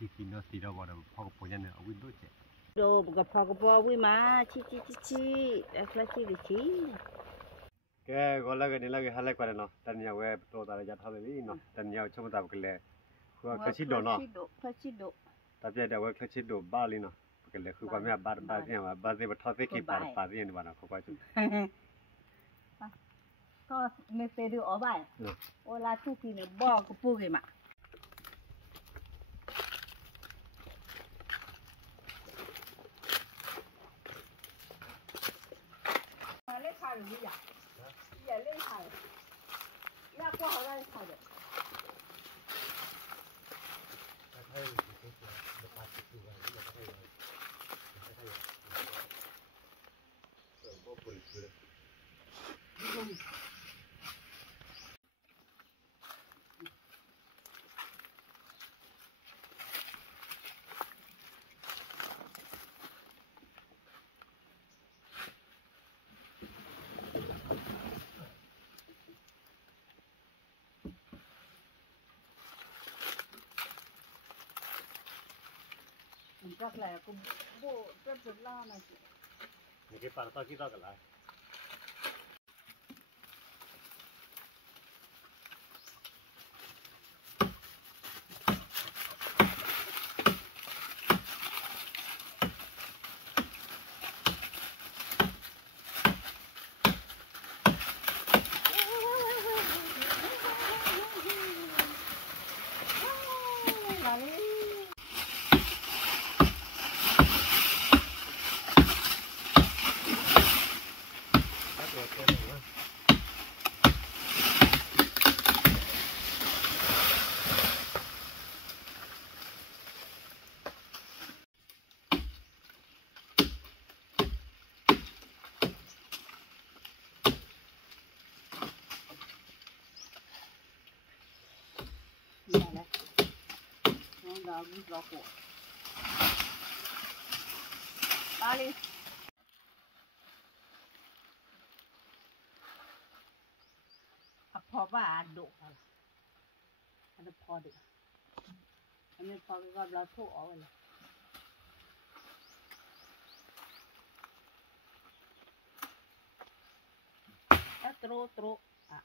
ที่กินเนาะสีเราบอกเราพอกับปยันเนี่ยเอาวิ่งด้วยเจ๊โดกับพอกับพอวิ่งมาชี้แล้วคลาชี้ดิชี้แกก็แล้วกันนี่แล้วกันหาเล็กกว่าเนาะแต่เนี่ยเว้ยตัวตาจะทำอะไรนี่เนาะแต่เนี่ยชอบมาตามกันเลยคือคลาชิโดเนาะคลาชิโดแต่เดี๋ยวว่าคลาชิโดบ้าเลยเนาะกันเลยคือความเนี่ยบ้าเนี่ยว่าบ้าที่ว่าทอดที่กี่ปาที่นี่ว่าเนาะเขาไปจุดก็ไม่ไปดูอ๋อบ่ายโอลาทุกทีเนี่ยบอกกับปูกี่มาเล่นขายหรือไม่อยากอย่าเล่นขายอยากว่าเขาได้ขายเด็ดรักแหละกูโบ้จะจุดล่าหน่อยสินี่คือปลาตัวกี่ตัวกันล่ะรอหัวมาเลยพอว่าดุอะไรอันนี้พอดุอันนี้พอก็เราทุกเอาเลยแล้วตรุอ่ะ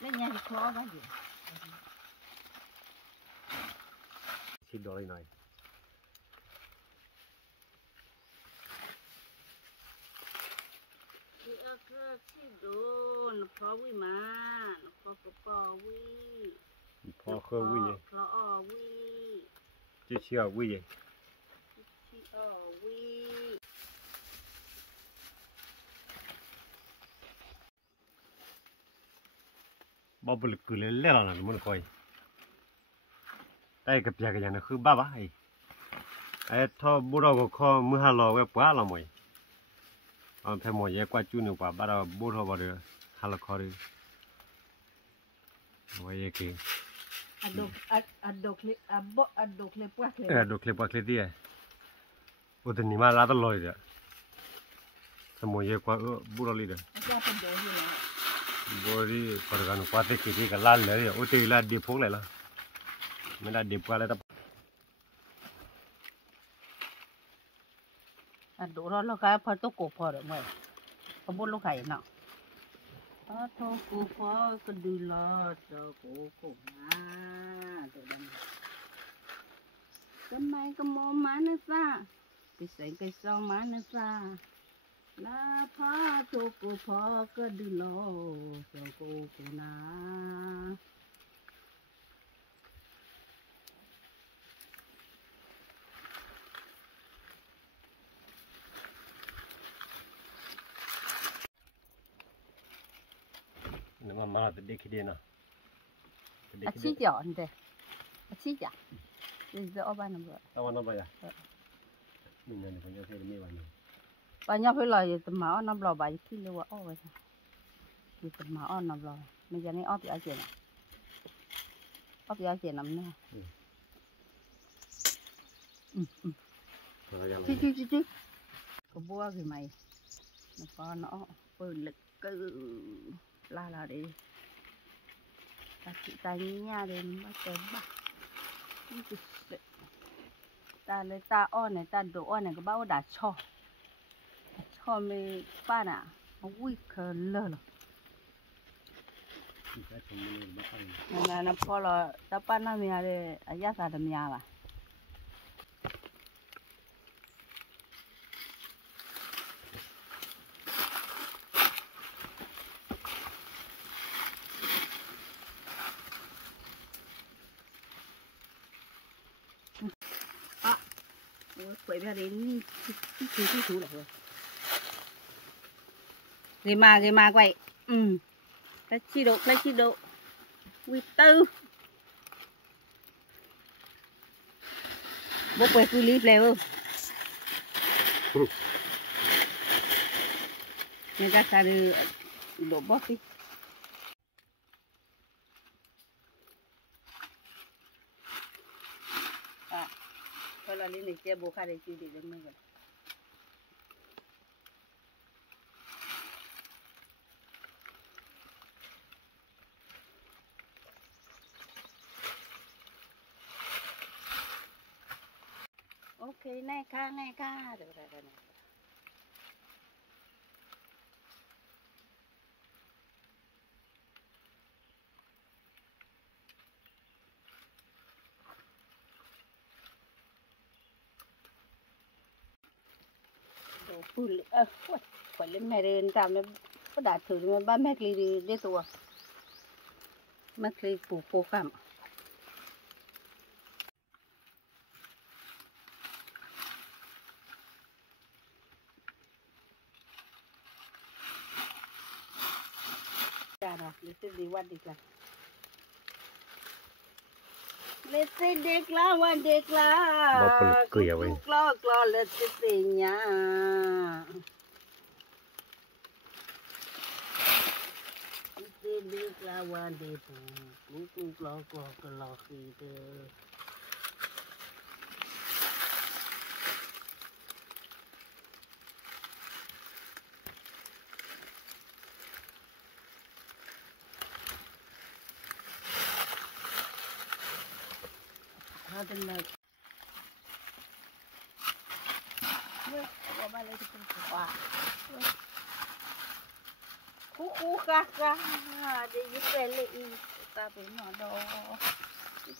เล่นยังคล้อบ้างอยู่ชิดดอเลยหน่อยที่ที่โดนพอวิมานพอวิพอเคยวิ่งพอวิ จะเชื่อวิ่งบ่บุลกุลเล่ละนะมันคอยแต่กับยากันยังคือบ้าไอ้ท่อบุรุษก็ข้อมือหาเราไว้ปะละมั้ยเพมอยกว่าจูนกว่าบ้าเราบุรุษบ่ได้หาละคอเลยไว้ยังกี่อัดดกเลยดกเลยปะเลยดกเลยปะเลยดิโอ้แต่นี่มาลาตลอดเลยเพมอยกว่าบุรุษเลยบริปรกันควาเตกิริกันลาเลยโอ้ตีลาดีพกเลยล่ะไม่ได้ดีพกอะไรตั้งดูเราขายพอตุกพอหรือไม่ขบวนลูกไข่เนาะพอตุกพอก็ดูแลตุกมาตัวนั้นทำไมก็มองมาเนื้อฟ้าไปใส่ไก่ซองมาเนื้อฟ้าลาพาทุกพอก็ดูโลสกุกนานี่มาแต่เด็กขี้เดียนะอาชีพจ่อนี่เด้อาชีพจ่อนี่จะเอาไปน้ำบ่เอาวันน้ำไปอ่ะนี่ไงนี่คนยังเที่ยวไม่วันนี้ไปย่อไปลอยอยู่ตมาอ้อน้ำบ่ใบขี้เลยว่าอ้อไว้ค่ะอยู่ตมาอ้อน้ำบ่ไม่ใช่นี่อ้อที่อาเจียนอ้อที่อาเจียนน้ำเนี่ยชี้ก็บัวคือไหม nó có nó bự lực cứ là đi ta chị tay nha đến bắt chém bắt ta lấy ta on này ta đổ on này cái bao đã cho mày ba nè nó vui khờ lơ rồi nó phò là ta ba na mía đấy à giá sao mía à quậy ra đến cái chú này rồi cái mà quậy lấy chi độ quy tư bố quậy quy lý leo nên các ta đi đổ bóp đi thôi là lên này che bố khai để chi để đến nơi rồi ok này ca được rồi này đồ phun phải lên mẹ đến tạm nó có đạt thử mà 3 mét đi đi tua mét đi phủ cảm rồi let's đi one decla let's decla one decla bắp cười vậy clo let's đi nha let's decla one decla clo khi thế nó tên là qua ba lấy cái quả khu ca đi về lại ta phải nó đồ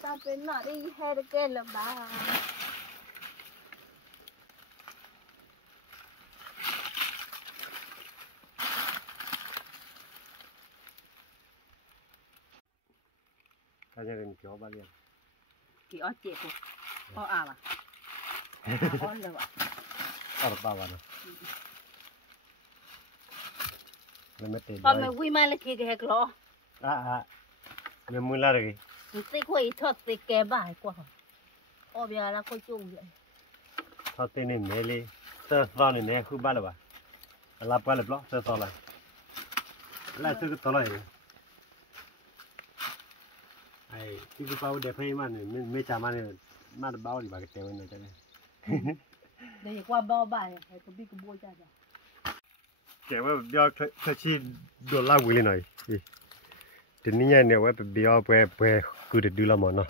ta phải nó đi hay được cái là ba ta nhà gần chó ba liền kỳ ó chệ của ó à ó là vậy ở ba bạn nó mới tiền còn mày quy mai là kia cái lo mình mua la rồi mình sẽ quay thoát sẽ kẻ bài qua ó bây giờ là coi chung vậy thoát tiền này mẹ đi tơ vào này nè khu ba là ba làm qua lập lo tơ vào lại lại tơ cái tơ lại ai cái bao đẹp hay mà này mấy chả mà này mà nó bao đi bà cái téo này cho nên đây qua bao bài hay có biết cái bôi ra rồi cáiว่าเดี๋ยวถ้าชีโดนลากวิ่งเลยหน่อยทีนี้เนี่ยว่าเดี๋ยวไปกูจะดูละมั้งเนาะ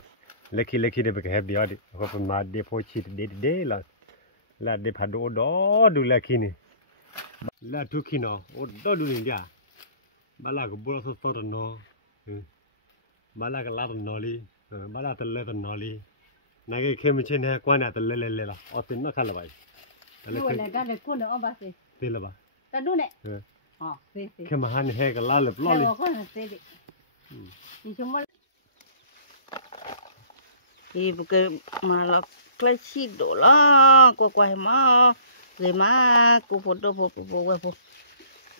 เล็กๆเดี๋ยวไปแค่เดี๋ยวดิเขาเป็นมาเดี๋ยวพอชีเด็ดละแล้วเดี๋ยวพาดูเล็กนี่แล้วทุกขี้เนาะโอ้ดูนี่จ้ะบ้านเราก็บุรุษสดๆเนาะบ้านเราก็ลาดนอลีบ้านเราตะเล่ตะนอลีนั่นก็แค่ไม่ใช่เนี่ยกว่าเนี่ยตะเล่ละเอาเป็นนักขันละไปตะเล่ rồi là cái này cuốn được ông bà gì เป็นละไป ta đun này xí แค่มาหันแห่ก็ลาเล็บล้อเลย con là xí đi thì chúng nó thì cái mà là cái xịt đổ là qua mà rồi mà cô phụ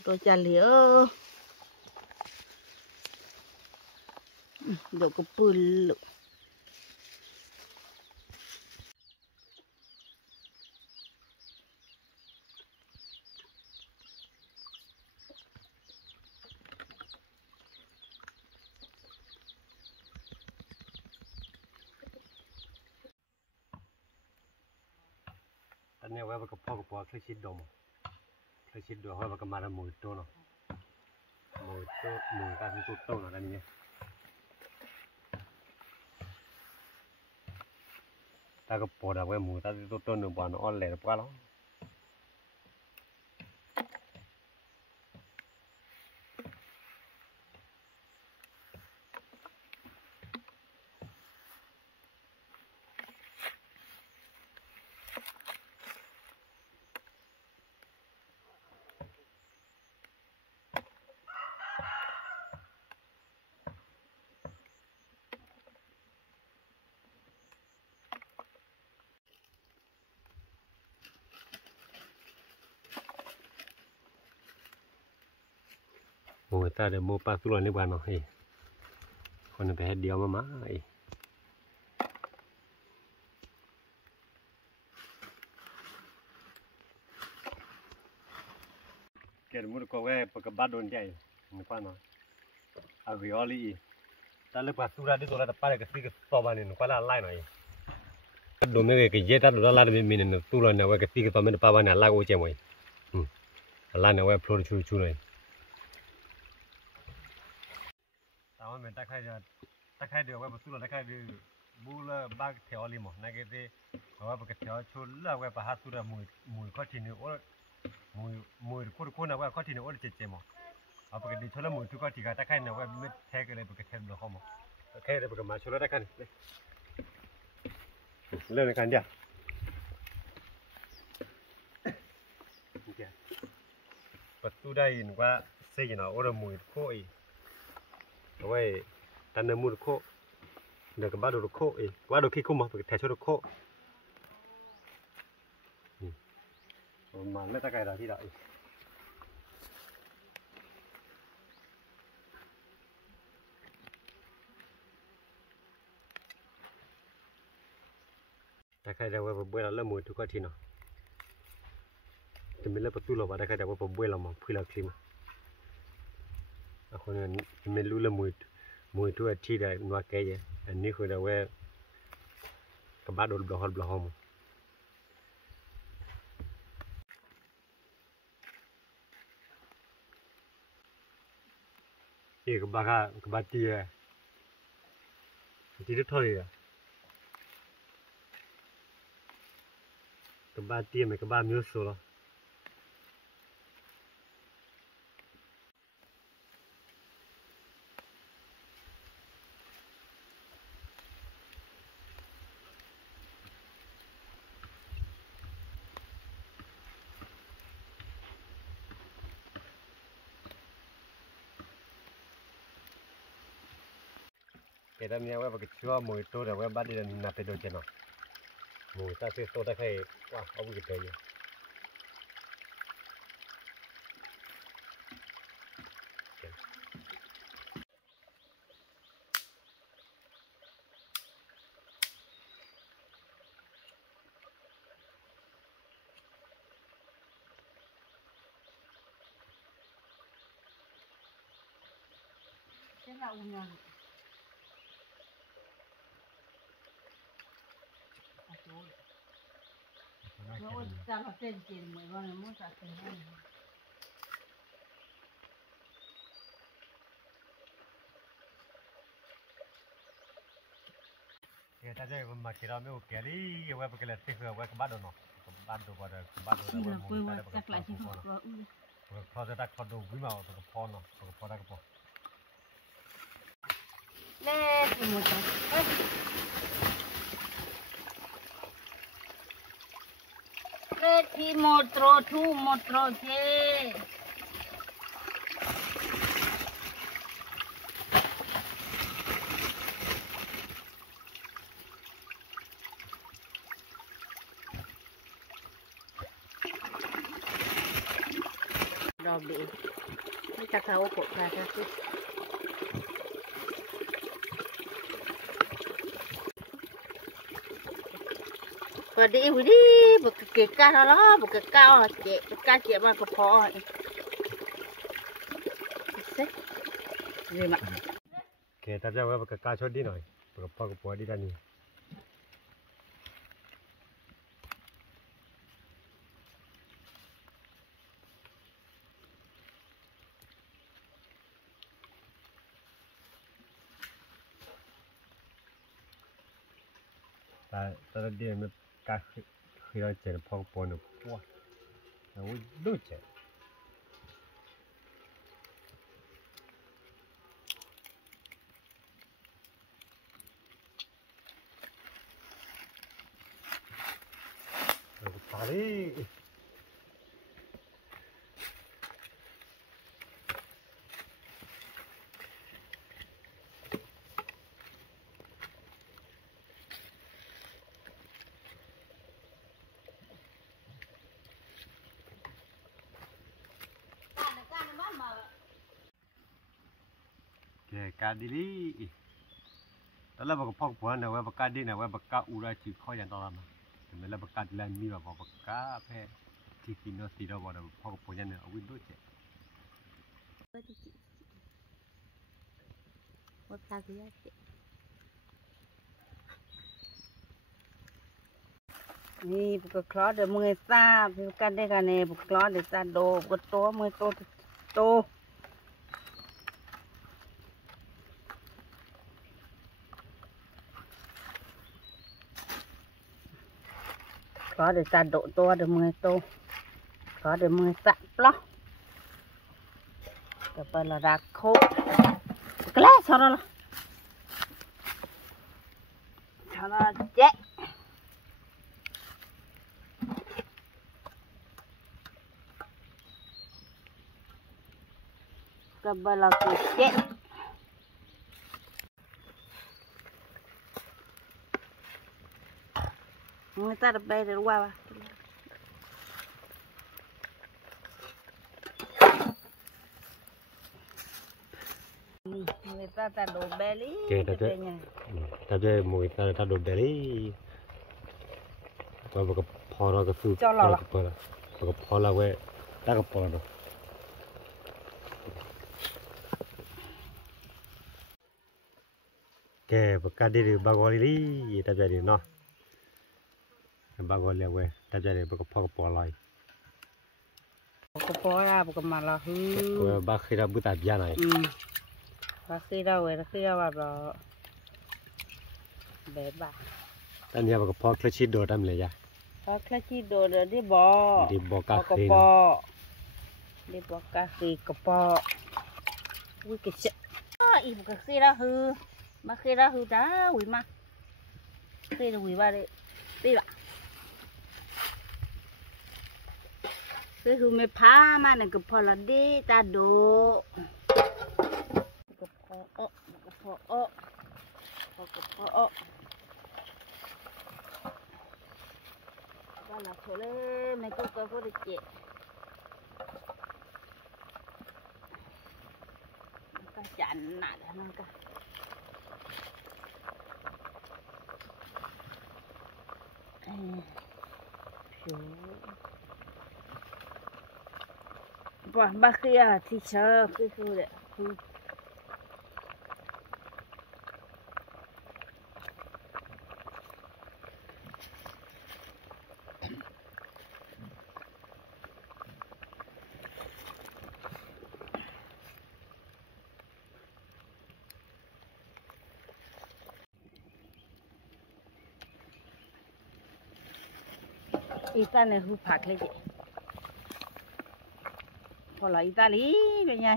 đồ chả lìa đồ có bựอันนี้ว่ากับพ่อแค่ชิดดมแค่ ta chi do ha ba ka ma ra mu to no mu ta si to no la ni ta ko po da we mu ta si to no ba no on le pa lo mu ta de mu pa tu lo ni ba no heคนไปเฮ็ดเดียวมาไอ้เกิดมุดก็แว่ปกบัดโดนใจนึกว่าเนาะอาวิออลีตาเล็กว่าสุราดิตัวละตะปาเลยก็สิก็ตอบ้านนี่นึกว่าละไล่หน่อยโดนเนี่ยก็เยตาดูละมีนี่ตุละเนี่ยว่าก็สิก็ตอมันปาบ้านน่ะลากโอเจมวยละเนี่ยว่าโผล่ชูๆหน่อยตามมันตะไคร้จะตะไคร้เดียวว่าสุราตะไคร้ดีบูละบากเทอลิมอนะก็สิว่าปกเทอชูละว่าปะหาสุรามุยข้อที่นี่โอ้มวยคนนะว่าข้อที่นี่โอ้เจ็บมั้งเอาปกติชนละมวยทุกข้อที่ก็ตะไคร้นะว่าไม่แท้กันเลยปกติแท้เลยเขามั้งตะไคร้เลยปกติมาชนละตะไคร้เริ่มในการจ้ะประตูได้ยินว่าเสียงนะโอ้มวยโค้ยเอาไว้ตันเนมูโค้เด็กบ้าดูโค้ว่าดูขี้คุ้มมั้งปกติแท้ชนโค้มาเล่นตะไคร้ได้ที่ไหนตะไคร้ได้ว่าผมเบื่อแล้วเริ่มมือทุกข้อที่เนาะจะไม่เล่นประตูหรอกว่าตะไคร้ได้ว่าผมเบื่อแล้วมั้งเพื่อเราคลิมคนนั้นไม่รู้เรื่องมือทุกที่ได้นัวแก่ยังอันนี้คือได้ว่ากบ้าโดนบล็อกมั้งกบ้าตีที่ถอยกบ้าตีมันกบ้ามิวส์เหรอเกิดอะไรว่าปกติชัวมือโตแต่ว่าบ้านเดินนับไปโดนเจนเนาะมือตาเสียโตได้แค่ว่าเอาไปเตะอยู่เจ้าเราเนี่ยเราจะมาเต้นเต้นเหมือนว่าเราไม่จะเต้นให้ถ้าจะมาคิดเราไม่โอเคเลยว่าปกติเสียว่าบ้านโดนเนาะบ้านโดนบ้านโดนแล้วว่ามือตาได้ปกติพอจะได้พอดูวิ่งมาปกติพอเนาะปกติพอได้ก็พอเล่ที่มุดเล่ที่มอตรทูมอตรเจดอกดีนี่จะเขากดค่ะค่ะพอดีวิธีบุกเกะก้าแล้วบุกเก้าเกะก้าเกะมากก็พอเสร็จเลยมั้งโอเคถ้าจะว่าปกติกาชดดีหน่อยปกติพอกับพอดีด้านนี้ ta dia me ka khira che phok pon no po na wo do che Pare ka di li ta la ba ko phok pon na wa ba ka di na wa ba ka u ra chi kho yan ta la ma me la ba ka di la mi ba ba ka phe ti ki no ti do ba da phok pon yan na wi do cheนี่บุกคลอดเดี๋ยวมือซาบุกกันได้กันเนี่ยบุกคลอดเดี๋ยวซาโดบุกโตมือโตโตคลอดเดี๋ยวซาโดโตเดี๋ยวมือโตคลอดเดี๋ยวมือซาปล้อเดี๋ยวไปละดักโคกล้าชอบละชอบละเจ๊Kabala kucing. Kita dapat dari luar. Kita tak ada beli. Tapi mau kita tak ada beli. Kalau bukan pola ke food. Pola. Bukan pola we tak ke pola tu. Ke bukan diri bagol ini, tak jadi no. Bagol ya we, tak jadi bukan pola. Bukan pola, bukan malah. Bakira buta biar naik. Bakira we, bakira apa? Bebas. Tanya bukan pola kecil do tam le ya. Pola kecil do di bawah. Di bawah kaki. Di bawah kaki kepok. Wih kecil. Ibu bakira mà khi ra hư đá quỷ mà khi là quỷ ba đấy đi bạn khi hư mày phá mà này cái phò là đi ta đổ cái phò đó là số lên này có được chị cái chặn nè để nó cái ba kia thì chờ cái khu đấy Ita này hụt phạt lên chị, còn là Ita lý vậy nhỉ?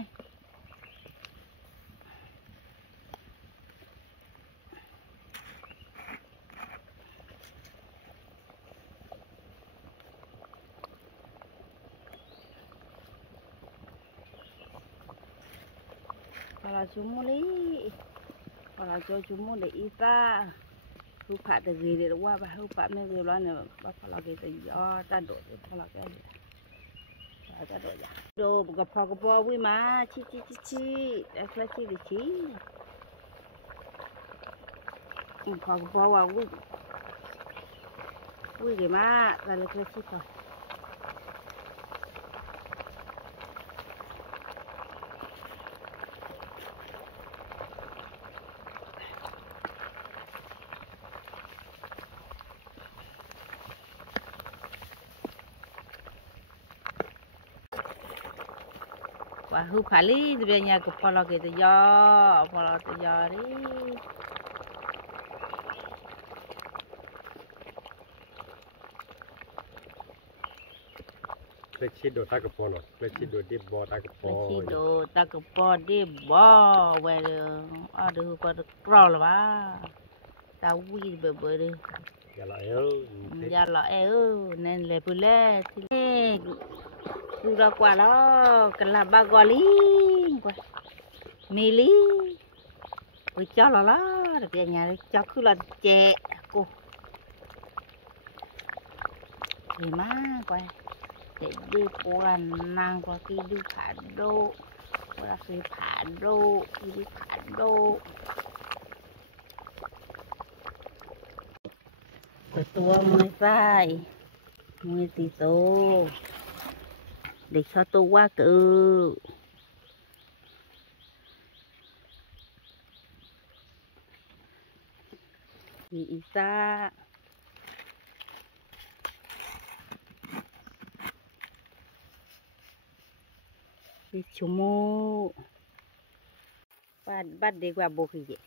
Còn là chúng mua lý, còn là cho chúng mua để Ita. Hụt phạt từ gì để qua và hụt phạt mấy người đó nữa bác phải là cái gì do ta đổ thì phải là cái gì ta đổ ra đồ gặp phò gặp bò vui mà chi đây là chi để chi phò gặp bò vào vui gì mà là cái chi thôi và hư phá lý thì bây giờ cũng phải là cái do đi เลชิโดตากระปอเนาะเลชิโดดิบอตากระปอ Chi đồ ta có bò đi bò về ở được có được rõ là ba ta quy bờ bờ đi อย่าละเออ giờ là nên là bữa lê thì cứ ra qua đó cái là ba gò lý qua mì lý rồi cho là đó được cái nhà cho cứ là chè cô thì má quay để đi qua nàng qua khi đi phá đô qua khi phá đô khi đi phá đôตัวมือซ้ายมือตีโตเด็กชอบตัวว่าคือมีอีซ่ามีชั่วโมงบ้านดีกว่าโบกี้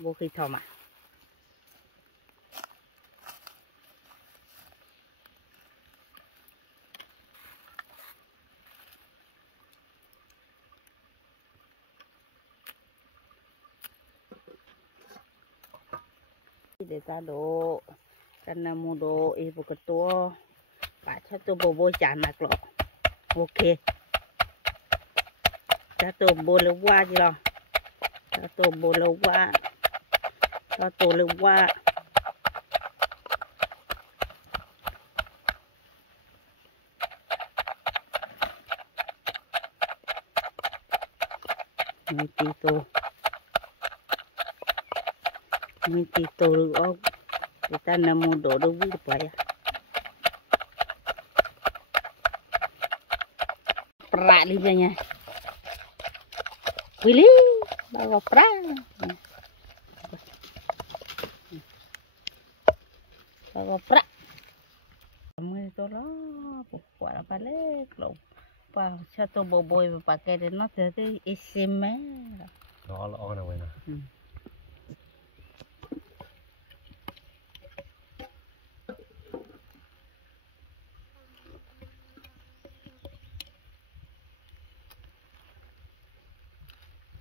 โบกี้ทอมาเดี๋ยวจะดูกันนะมูดูอีพวกตัวป่าชอบตัวโบจานนักหรอกโอเคจะตัวโบหรือว่าจีหรอจะตัวโบหรือว่าจะตัวหรือว่ามีตีตัวmình thì tổ được ông người ta nằm một độ đâu biết vậy pra đi về nhà Willy bawa pra bawa pra mình tổ đó quả là ba lê lộn pa cho tôi bồi bồi và cái để nó tới SM đó là on rồi nè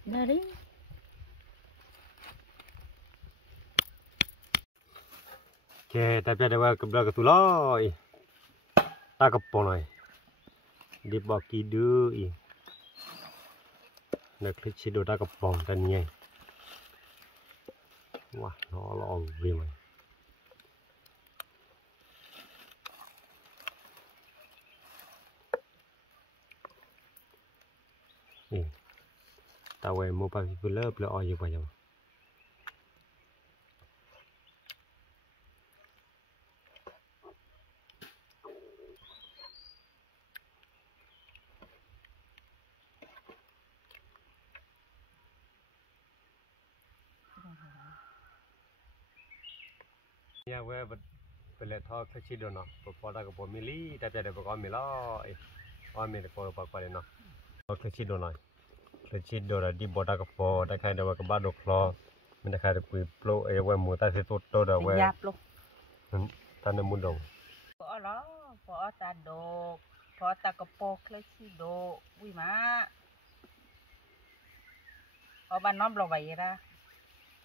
Nari. Oke, tapi ada wa kebla ketuloi. Ta keponoi. Di baki du i. Nak kecil do ta kepong tan nyai. Wah, nó lo về mày. Tao về mua bao nhiêu lớp là oi như vậy rồi. Nhà về về lại thọ cái chi đồ nó, bỏ ra cái bộ mili, tại vì để có mì lo, oi mì để có đây nó, cái chi đồ này. Cái chi đồ là đi bỏ ra cái bộ, đã khai được cái bát đồ kho, mình đã khai được cái plo, về mua ta sẽ tốt rồi về, ta nên mua đồng. Bỏ đó, bỏ ta đồ, bỏ ta cái bộ cái chi đồ, vui mà, ở ban nón lo vậy ra,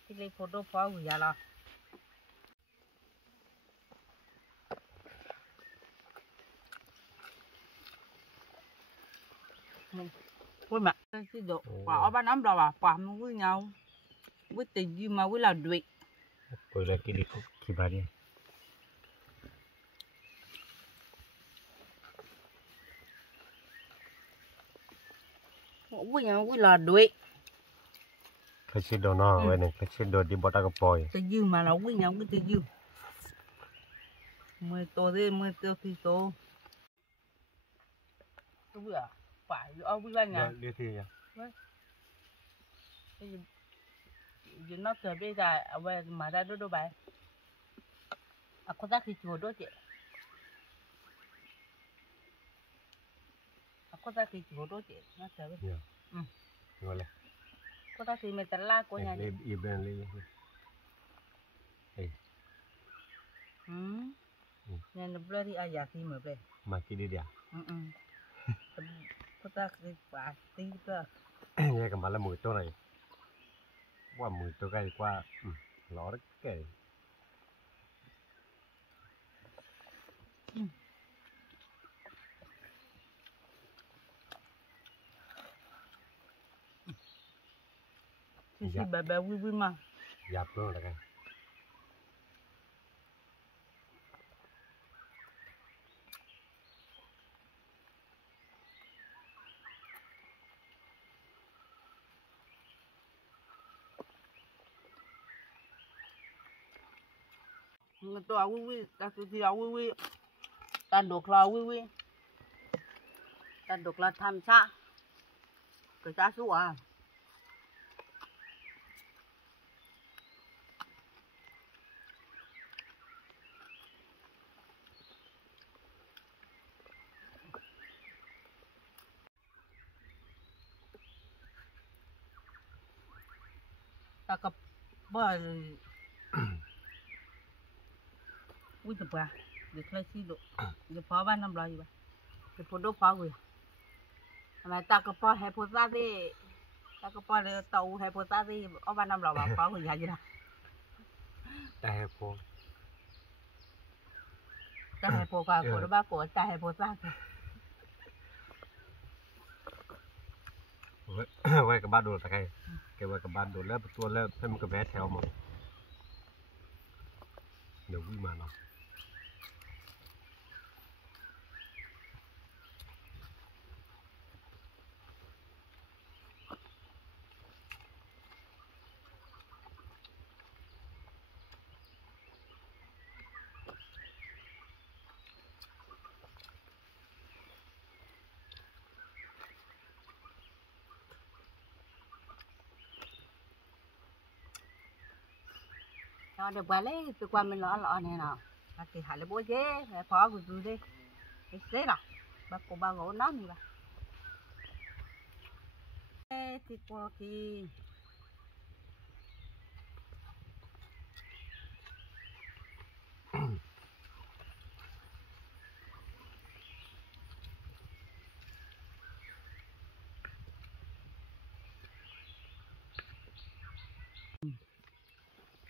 thì lấy photo phá vui à lo. Vui mà, cái đồ, bỏ ban nón lo à, bỏ với nhau, với tình yêu mà với là đuổi. Rồi là cái đi khi bà đi. Với nhau với là đuổi. Cái chi đồ nó, vậy này, cái chi đồ đi bỏ ra cái bòi. Tình yêu mà là với nhau với tình yêu. มือโตดิมือโตที่โตตัวอ่ะฝ่ายเอาวิ่งไงเรียกที่ยังยืนนอกเธอได้ได้เอาไว้มาได้ด้วยไปอ่ะคนตักที่ชัวด้วยเจ้อ่ะคนตักที่ชัวด้วยเจ้นอกเธอไปงอเลยคนตักที่เมตลาโกยังเลยอีเบนเลยเฮ้ย nên là bữa đi ai giả thì mở về mà kia đi đi à có ta cái quả tí cơ nghe cầm là mùi tô này qua mùi tô cái qua ló đấy cái thì bà vui vui mà dạp luôn là cái người ta vui vui ta tụi thì vui vui ta được là vui vui ta được là tham gia cái ta số à ta cặp bơ vui thật quá được lấy xí độ được phá ba năm rồi vậy được phá đốt phá rồi mà ta cặp bơ hay phá ra đi ta cặp bơ tàu hay phá ra đi ở ba năm rồi mà phá rồi gì đó ta hay po ta hay phá qua của nó ba của ta hay phá ra quay cái ba đồ là cái quay cái ba đồแล้วตัวแล้วให้มันก็แวะแถวหมดเดี๋ยววิ่งมาเนาะnó được qua lấy từ qua mình lọ này nào thì hãy lấy bố dế phó của tôi đi cái dế nào bác cô ba gỗ nó như vậy thì qua khi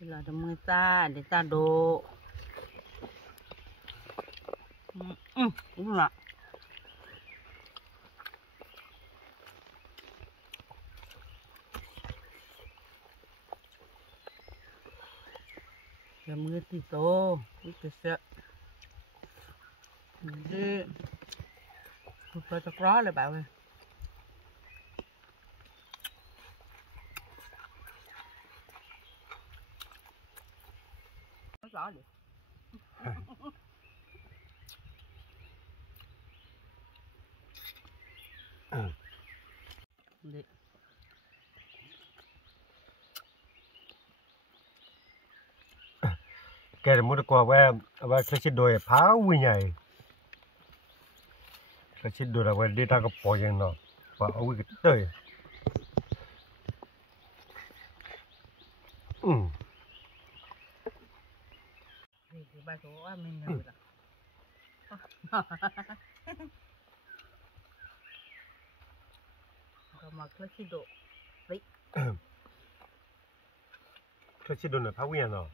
là đâm người ta để ta đổ đúng là đâm người tí to cái sợ đi phải cho rõ lại bảo này rõ được đi cái này muốn qua về cái chiếc đôi pháo vui nhảy cái chiếc đôi là về đi ta có bỏ gì nó và ở cái tới thì ba số mình rồi rồi mà cái chế độ đấy cái chiếc đôi là pháo vui nó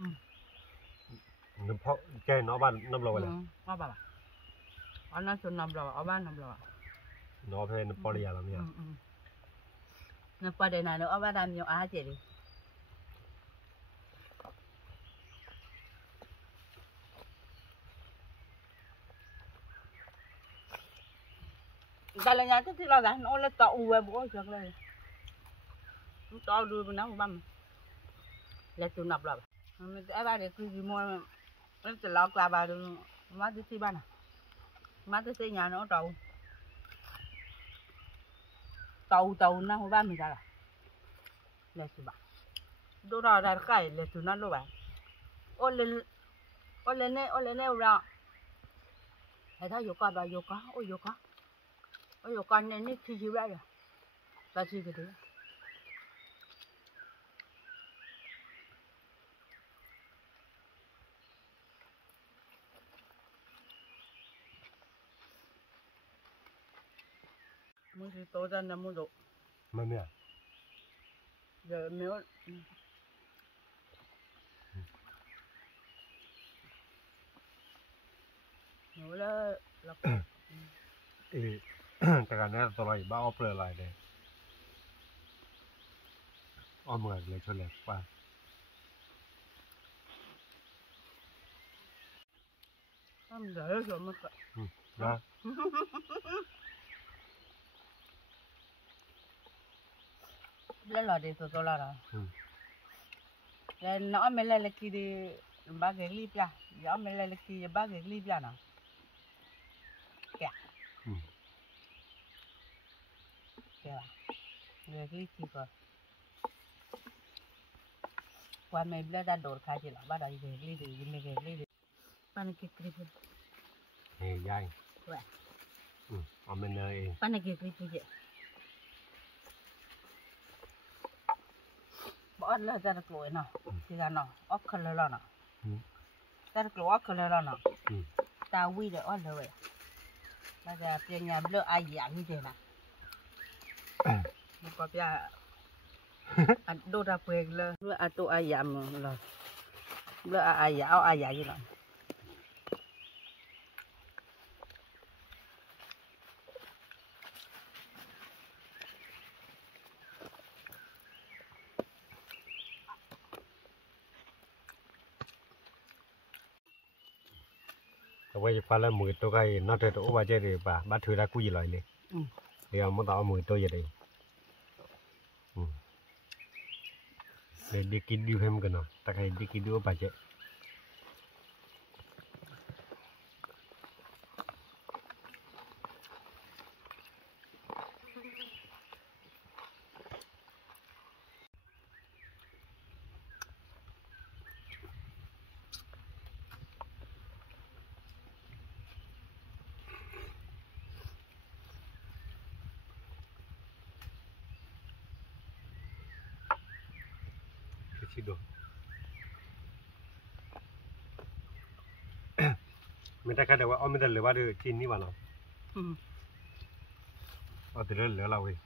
nó pháo cái nó ban năm lầu là nó bảo anh nói chuyện năm lầu ở ba năm lầu nó phải nó bỏ đi làm gì nó qua đây này nó ở ba làm nhiều á chị đi ta là nhà thì lo ra nó là tàu về bố được rồi nó tàu đưa bên nó băm là tụi nạp rồi mình ai ba để cứ gì mua nó chỉ lo qua ba được má thứ gì ba nè má thứ gì nhà nó tàu nó không ba mình ra là tụi bạn đồ ra ra cái là tụi nó luôn bạn ô lên này ra hay thay vô con vô con này nó chỉ ra rồi ta chỉ cái đấy muốn thì tối ra là muốn độ mà mẹ giờ nếu nếu là êแต่การนี้ตัวอะไรบ้าออฟเลยอะไรเนี่ยอ้อมเงินเลยชนเลยป่ะ không đỡ rồi mà đó lấy lò đi tôi là rồi lên nó mới lên kia đi ba cái clip ra gió mới lên kia ba cái clip ra nào kẹt kẹt người clip gì cơ qua mấy bữa đã đổ khai chỉ là bắt đầu về clip đi mấy cái clip đi pan cái clip ê dai vậy ở bên nơi pan cái clip gì bỏ lỡ ra được lối nào thì là nào ốc khờ lỡ nào ra được lối ốc khờ lỡ nào tao quy để ốc lỡ vậy bây giờ tiền nhà lỡ ai dạng như thế nào một cái bia ăn đồ ra quê lỡ lỡ ăn đồ ai dạng lỡ lỡ ai dạng gì nào quay qua là 10 ตัวcái nó trở tổ vào chơi thì bà bắt thử ra cúi lại liền thì ông mới tạo 10 ตัวvậy đấy để đi kí điêu thêm cái nào ta hay đi kí điêu bà chơi cái đồ mình ta khai đượcว่า mình ta lừa vào được chín như vậy nào từ đó lừa lâu rồi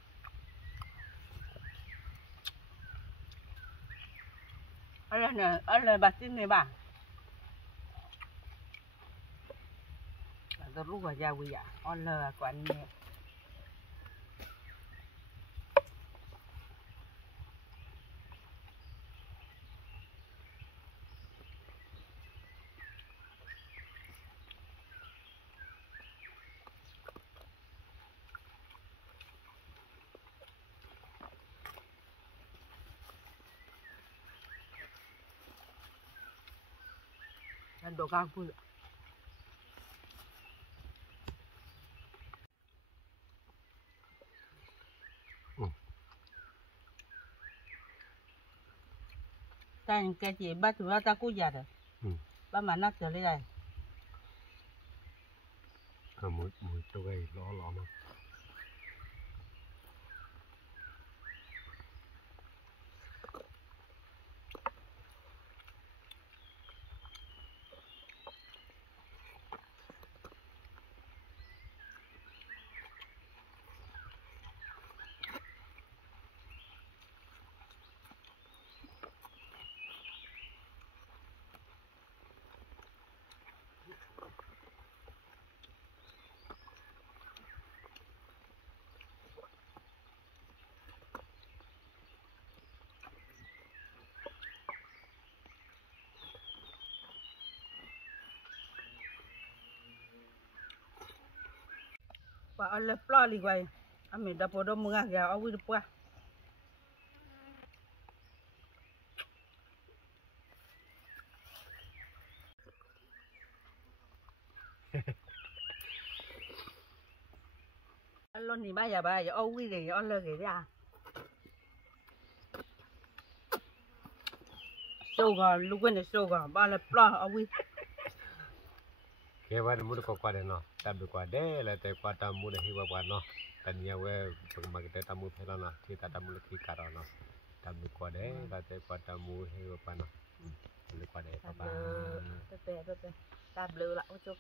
ở đây bà tin này bà tôi lúc vào gia quy à ở đây quán này đồ cao pun cái gì bắt tụi ta cũng già rồi bắt mà nát trở lại mùi tôi cái lọ mà và ở đây pla đi quay anh mình đập vào đó mua gà ở quy được qua anh luôn thì bây giờ ở quy thì ở đây cái ra sâu gà lúc này sâu gà ba là pla ở quy cái vậy muốn có qua đây nó ta bị qua đây là tại qua ta muốn hi qua nó tận nhà về mà cái ta muốn phải nó thì ta muốn khi cả nó ta bị qua đây là tại qua ta muốn hi qua nó đi qua đây ta blue lại cho